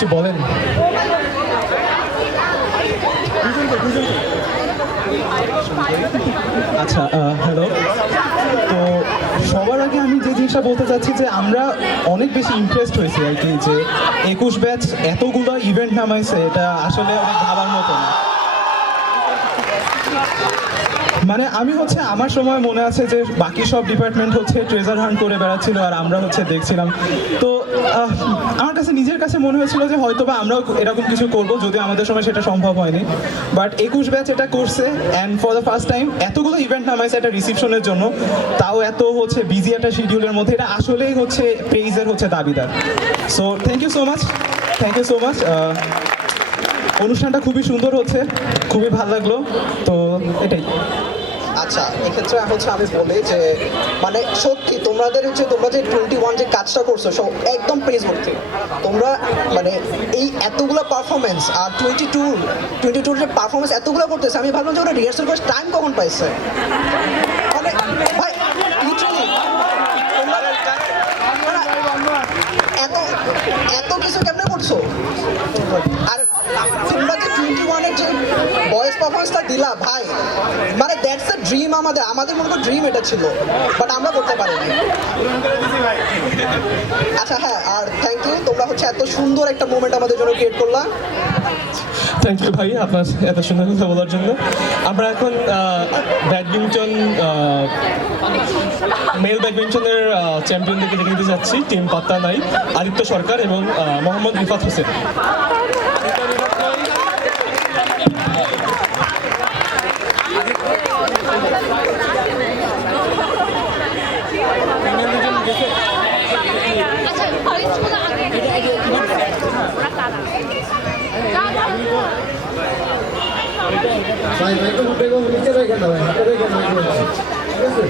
কিছু বলেন। আচ্ছা, হ্যালো। তো সবার আগে আমি যে জিনিসটা বলতে চাচ্ছি যে আমরা অনেক বেশি ইমপ্রেসড হয়েছি আর কি, যে 21 ব্যাচ এতগুলো ইভেন্ট নামাইছে, এটা আসলে অনেক ভাবার মতো না। মানে আমি হচ্ছে আমার সময় মনে আছে যে বাকি সব ডিপার্টমেন্ট হচ্ছে ট্রেজার হান্ট করে বেড়াচ্ছিল আর আমরা হচ্ছে দেখছিলাম। তো আমার কাছে নিজের কাছে মনে হয়েছিল যে হয়তোবা আমরাও এরকম কিছু করব, যদিও আমাদের সময় সেটা সম্ভব হয়নি। বাট 21 ব্যাচ এটা করছে and for the first time এতগুলো ইভেন্ট নামাইছে একটা রিসিপশনের জন্য, তাও এত হচ্ছে বিজি একটা শিডিউলের মধ্যে। এটা আসলেই হচ্ছে প্রেইজের হচ্ছে দাবিদার। So thank you so much, thank you so much. অনুষ্ঠানটা খুবই সুন্দর হচ্ছে, খুবই ভালো লাগলো। তো এটাই। আচ্ছা, এক্ষেত্রে হচ্ছে আমি বলি যে মানে সত্যি তোমরা যে 21 যে কাজটা করছো সব একদম প্রেজ ভর্তি। তোমরা মানে এই এতগুলো পারফরমেন্স আর 22 যে পারফরমেন্স এতগুলো করতেছে, আমি ভাবলাম যে ওরা রিহার্সাল করার টাইম কখন পাইছে। মানে ভাই লিটারালি এত এত কিছু কেমনে করছো। আর তোমরা যে 21-এর যে ভয়েস পারফরমেন্সটা দিলা ভাই, মানে দ্যাটস আ ড্রিম। আমাদের মনে করো ড্রিম এটা ছিল, বাট আমরা করতে পারিনি। আচ্ছা হ্যাঁ, আর থ্যাংক ইউ, তোমরা হচ্ছে এত সুন্দর একটা মোমেন্ট আমাদের জন্য ক্রিয়েট করলা। থ্যাংক ইউ ভাই আপনার এত সুন্দর কথা বলার জন্য। আমরা এখন ব্যাডমিন্টন মেল ব্যাডমিন্টনের চ্যাম্পিয়নদেরকে দেখে দিতে যাচ্ছি। টিম পাত্তা নাই, আদিত্য সরকার এবং মোহাম্মদ রিফাত হোসেন। ভাই মাইক্রোফোন দেখো নিচে রেখে দাও, হাতে রেখে মাইক্রোফোন, ঠিক আছে?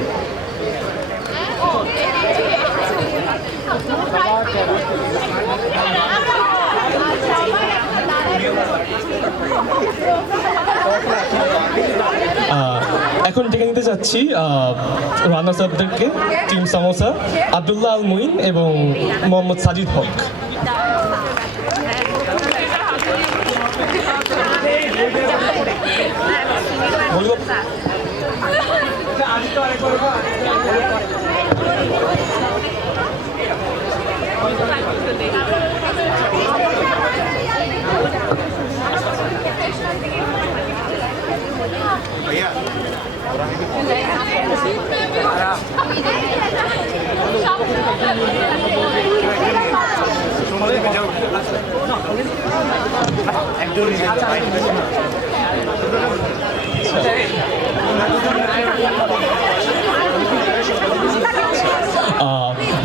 এখন ডেকে নিতে যাচ্ছি রানা সাহেবদেরকে। টিম সামোসা আব্দুল্লাহ আল মুইন এবং মোহাম্মদ সাজিদ হক।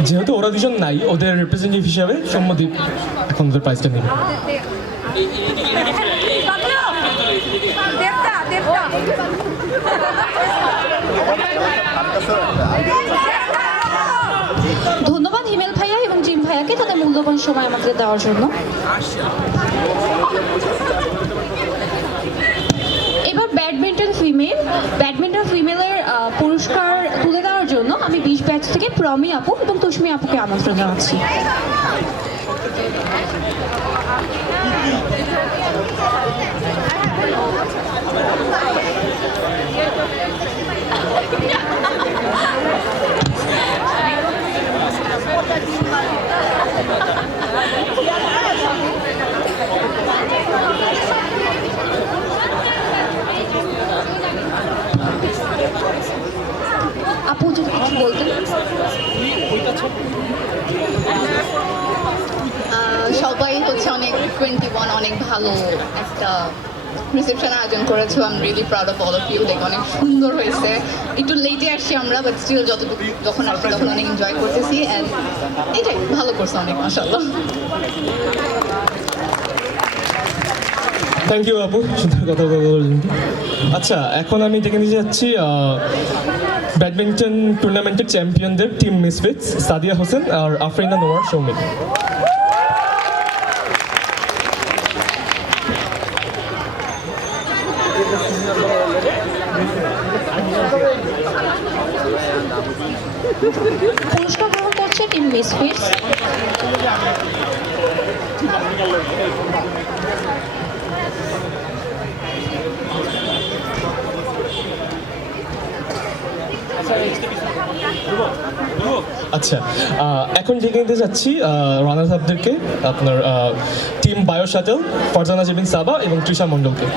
যেহেতু ওরা দুজন নাই, ওদের রিপ্রেজেন্টেটিভ হিসাবে সম্মতি এখন ওদের প্রাইজটা নেবে। ধন্যবাদ হিমেল ভাইয়া এবং জিম ভাইয়াকে তাদের মূল্যবান সময় আমাদের দেওয়ার জন্য। এবার ব্যাডমিন্টন ফিমেলের পুরস্কার তুলে দেওয়ার জন্য আমি 20 ব্যাচ থেকে প্রমি আপু এবং তুষ্মি আপুকে আমন্ত্রণ জানাচ্ছি। আপু যদি কিছু বলতেন। সবাই হচ্ছে অনেক 21 অনেক ভালো একটা রিসেপশন আয়োজন করেছো। I am really proud of all of you. Like অনেক সুন্দর হয়েছে। একটু লেটে আসছি আমরা, বাট স্টিল যখন আসছি তখন অনেক এনজয় করতেছি। অ্যান্ড এটাই ভালো করছে অনেক, মাশাআল্লাহ। থ্যাংক ইউ আপু, সুন্দর কথা বলার জন্য। আচ্ছা, এখন আমি ডেকে নিয়ে যাচ্ছি ব্যাডমিন্টন টুর্নামেন্টের চ্যাম্পিয়নদের টিম মিসফিটস সাদিয়া হোসেন আর আফরিনা নোয়ার সৌমিক। পুরস্কার গ্রহণ করছে টিম মিসফিটস। আচ্ছা, এখন ডেকে নিতে যাচ্ছি রানার্স আপদেরকে, আপনার team bio shuttle, Farzana Jebin Saba এবং তৃষা মণ্ডলকে।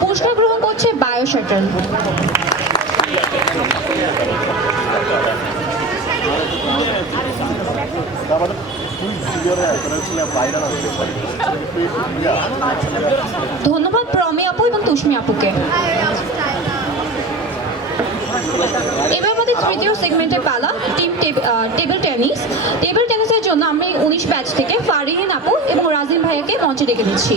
পুরস্কার গ্রহণ করছে বায়ো শাটল। ধন্যবাদ প্রমি আপু এবং তুষ্মি আপুকে। এবার আমাদের তৃতীয় সেগমেন্টে পালা টিম টেবিল টেনিস। টেবিল টেনিসের জন্য আমি 19 ব্যাচ থেকে ফারিহিন আপু এবং রাজিম ভাইয়াকে মঞ্চে ডেকে দিচ্ছি।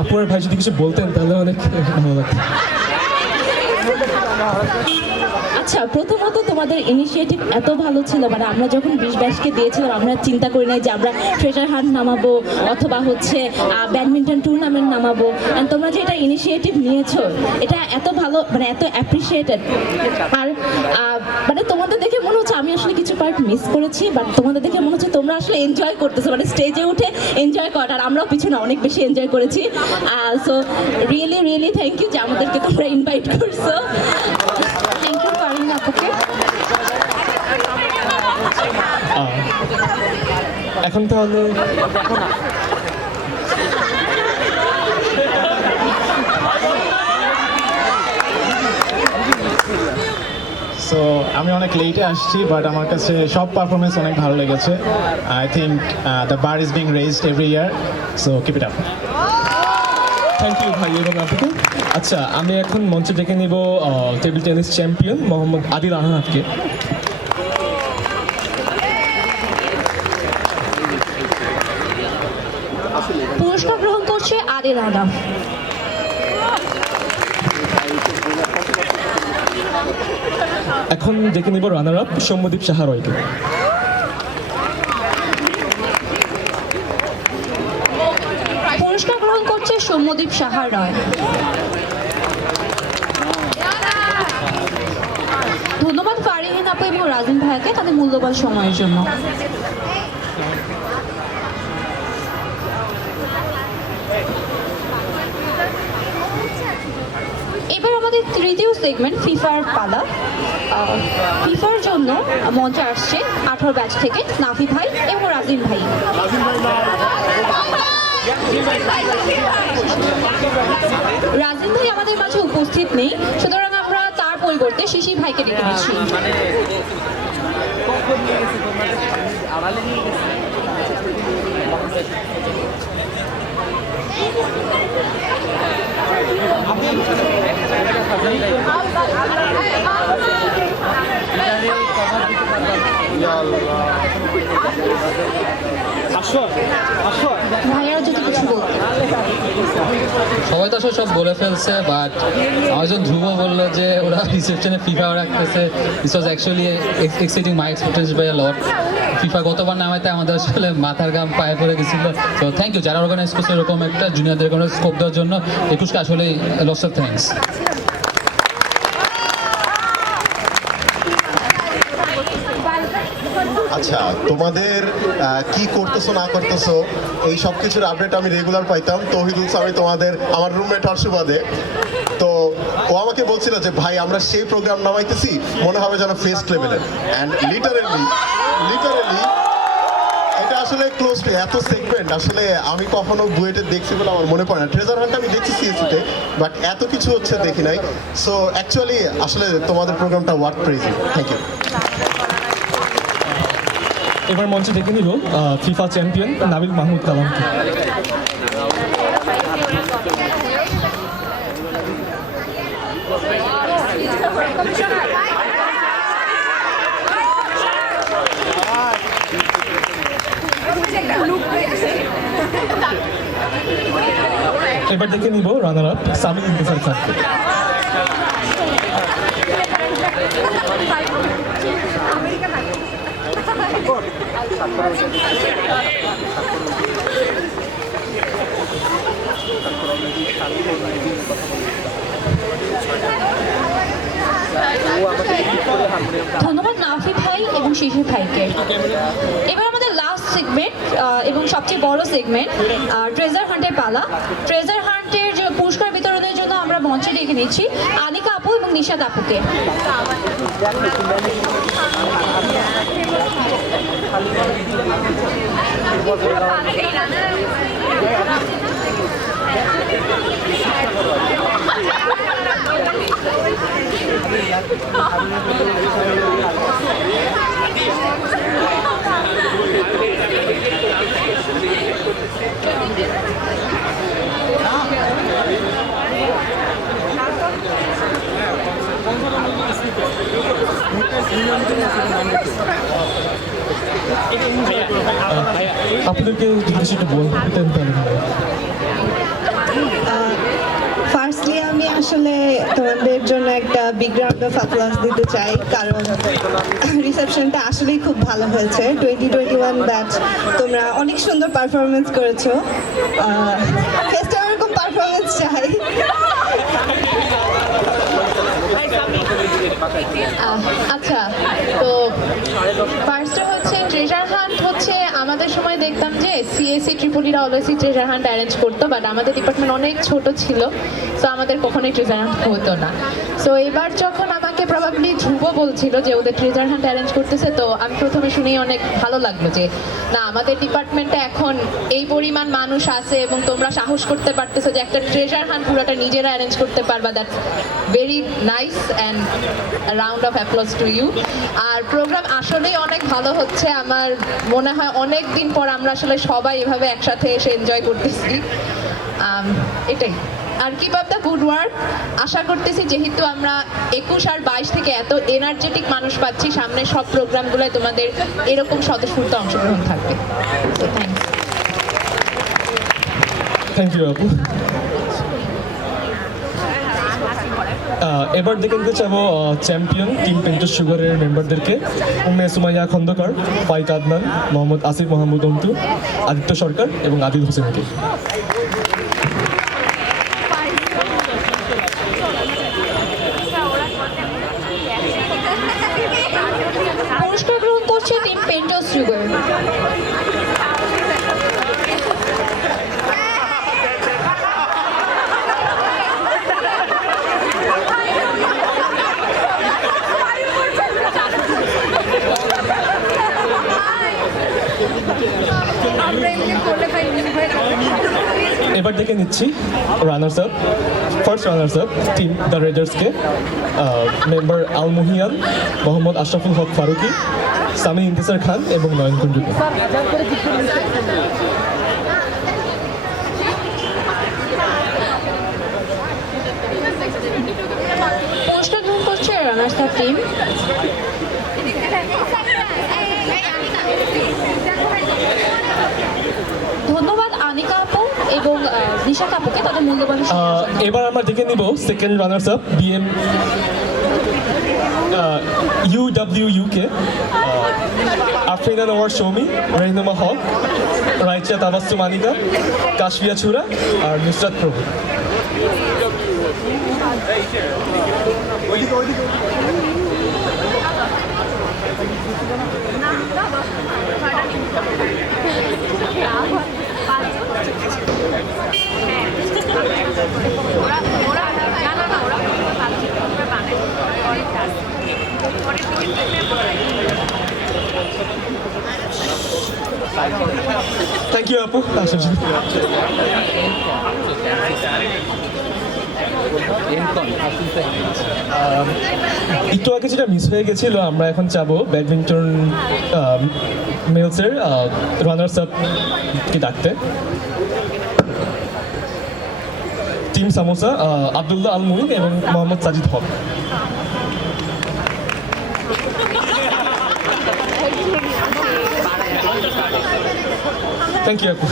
আপু আর ভাই যদি কিছু বলতেন তাহলে অনেক ভালো লাগতো। আচ্ছা, প্রথমত তোমাদের ইনিশিয়েটিভ এত ভালো ছিল, মানে আমরা যখন 20 ব্যাচকে দিয়েছিলাম আমরা চিন্তা করি নাই যে আমরা ট্রেজার হান্ট নামাবো অথবা হচ্ছে ব্যাডমিন্টন টুর্নামেন্ট নামাবো। আর তোমরা যে এটা ইনিশিয়েটিভ নিয়েছো এটা এত ভালো, মানে এত অ্যাপ্রিসিয়েটেড। আর মানে তোমাদের দেখে মনে হচ্ছে আমি আসলে কিছু পার্ট মিস করেছি, বাট তোমাদের দেখে মনে হচ্ছে তোমরা আসলে এনজয় করতেছো, মানে স্টেজে উঠে এনজয় করা। আর আমরাও পিছনে অনেক বেশি এনজয় করেছি। সো রিয়েলি থ্যাংক ইউ যে আমাদেরকে তোমরা ইনভাইট করছো। থ্যাংক ইউ ফারিহিন আপুকে। এখন তাহলে সো আমি অনেক লেটে আসছি, বাট আমার কাছে সব পারফরমেন্স অনেক ভালো লেগেছে। I think the bar is being raised every year, so keep it up. Thank you ভাই এবং আপুকে। আচ্ছা, আমি এখন মঞ্চে ডেকে নিব table tennis champion Mohammad Adil আনহাফকে। পুরস্কার গ্রহণ করছে আদিল আনাফ। এখন ডেকে নিব রানার আপ সৌম্যদীপ সাহা রয়কে। পুরস্কার গ্রহণ করছে সৌম্যদীপ সাহা রয়। ধন্যবাদ ফারিহিন আপু এবং রাজিম ভাইয়াকে তাদের মূল্যবান সময়ের জন্য। এবার আমাদের তৃতীয় সেগমেন্ট ফিফার পালা। ফিফার জন্য মঞ্চে আসছে 18 ব্যাচ থেকে নাফি ভাই এবং রাজিম ভাই। রাজিম ভাই আমাদের মাঝে উপস্থিত নেই, সুতরাং আমরা তার পরিবর্তে শিশি ভাইকে ডেকে নিচ্ছি। ভাইয়ারা যদি কিছু বলতেন। সবাই তো আসলে সব বলে ফেলছে, বাট আমাজন ধ্রুব বললো যে ওরা রিসেপশনে ফিফা রাখতেছে। This was actually exceeding my expectation by a lot. FIFA গতবার নামাইতে আমাদের আসলে মাথার ঘাম পায়ে পড়ে গেছিলো। তো থ্যাংক ইউ যারা অর্গানাইজ করছে এরকম একটা জুনিয়রদের কোনো স্কোপ দেওয়ার জন্য। একুশকে আসলে লটস অফ থ্যাঙ্কস। আচ্ছা, তোমাদের কি করতেছো না করতেছো এই সব কিছুর আপডেট আমি রেগুলার পাইতাম তৌহিদুল স্যার, তোমাদের আমার রুমমেট হর্ষবাদে। তো ও আমাকে বলছিল যে ভাই আমরা সেই প্রোগ্রাম নামাইতেছি মনে হবে যেন ফেস্ট লেভেলের। অ্যান্ড লিটারেলি আসলে ক্লোজ টু এত সেগমেন্ট আসলে আমি কখনো বুয়েটে দেখছি বলে আমার মনে পড়ে না। ট্রেজার হান্ট আমি দেখছি সিএসিতে, বাট এত কিছু হচ্ছে দেখি নাই। সো অ্যাকচুয়ালি আসলে তোমাদের প্রোগ্রামটা ওয়ার্থ প্রেজিং। Thank you. এবার মঞ্চে ডেকে নিব ফিফা চ্যাম্পিয়ন নাবিল মাহমুদ কালামকে। এবার ডেকে নিব রানার আপ সামিল ইন্তেজার খানকে। ধন্যবাদ নাফি ভাই এবং শিশির ভাইকে। এবার আমাদের লাস্ট সেগমেন্ট এবং সবচেয়ে বড় সেগমেন্ট ট্রেজার হান্টের পালা। ট্রেজার হান্টের যে পুরস্কার বিতরণের জন্য আমরা মঞ্চে ডেকে নিচ্ছি আনিকা আপু এবং নিশাদ আপুকে। আপনাদেরকে জিজ্ঞেস একটু বলতেন তাহলে। ফার্স্টলি আমি আসলে তোমাদের জন্য একটা বিগ রাউন্ড অফ অ্যাপ্লজ দিতে চাই, কারণ রিসেপশনটা আসলেই খুব ভালো হয়েছে। 2021 ব্যাচ তোমরা অনেক সুন্দর পারফরমেন্স করেছো। ফেস্টে এরকম পারফরমেন্স চাই। আচ্ছা, তো ফার্স্টে হচ্ছে ট্রেজার হান্ট হচ্ছে আমাদের সময় দেখতাম যে সিএসসি ট্রিপলিরা অলওয়েজই ট্রেজার হান্ট অ্যারেঞ্জ করতো, বাট আমাদের ডিপার্টমেন্ট অনেক ছোট ছিল, সো আমাদের কখনোই ট্রেজার হান্ট হতো না। সো এবার যখন আমাকে প্রবাবলি ধ্রুব বলছিল যে ওদের ট্রেজার হান্ট অ্যারেঞ্জ করতেছে, তো আমি প্রথমে শুনেই অনেক ভালো লাগলো যে না, আমাদের ডিপার্টমেন্টে এখন এই পরিমাণ মানুষ আছে এবং তোমরা সাহস করতে পারতেছো যে একটা ট্রেজার হান্ট পুরোটা নিজেরা অ্যারেঞ্জ করতে পারবা। That's very nice and round of applause to you. আর প্রোগ্রাম আসলেই অনেক ভালো হচ্ছে। আমার মনে হয় অনেক দিন পর আমরা আসলে সবাই এভাবে একসাথে এসে এনজয় করতেছি। এটাই আর কি বাবদা, গুড ওয়ার্ক। আশা করতেছি যেহেতু আমরা 21 আর 22 থেকে এত এনার্জেটিক মানুষ পাচ্ছি, সামনে সব প্রোগ্রামগুলোয় তোমাদের এরকম স্বতঃস্ফূর্ত অংশগ্রহণ থাকবে। থ্যাংক ইউ আপু। এবার দেখে নিতে চাবো চ্যাম্পিয়ন টিম পেন্টাস সুগারের মেম্বারদেরকে। উম্মে সুমাইয়া খন্দকার, ফাইক আদনান, মোহাম্মদ আসিফ মাহমুদ অন্তু, আদিত্য সরকার এবং আদিল হোসেনকে। পুরস্কার গ্রহণ করছে টিম পেন্টাস সুগার। এবার দেখে নিচ্ছি runners up, first runners up team the রেডার্সকে। মেম্বার আল মুহিয়ান, মোহাম্মদ আশরাফুল হক ফারুকি, সামি ইন্তেজার খান এবং নয়ন কুণ্ডুকে। পুরস্কার গ্রহণ করছে রানার্স আপ টিম। ধন্যবাদ আনিকা আপু এবং নিশা আপুকে তাদের মূল্যবান এবার আমরা দেখে নিব সেকেন্ড রানার্স আপ বিএম ইউডব্লিউকে। আফরিনা নওয়ার শৌমি, রহিনুমা হক, রাইচা তাবাস্সুম আনিকা, কাশফিয়া ছুরা আর নুসরাত প্রভু। থ্যাংক ইউ আপু আসার জন্য। একটু আগে যেটা মিস হয়ে গেছিল, আমরা এখন যাবো ব্যাডমিন্টন মেলসের রানার্স আপ কে ডাকতে। টিম সামোসা আব্দুল্লাহ আল মুহিন এবং মোহাম্মদ সাজিদ হক। থ্যাংক ইউ আপু।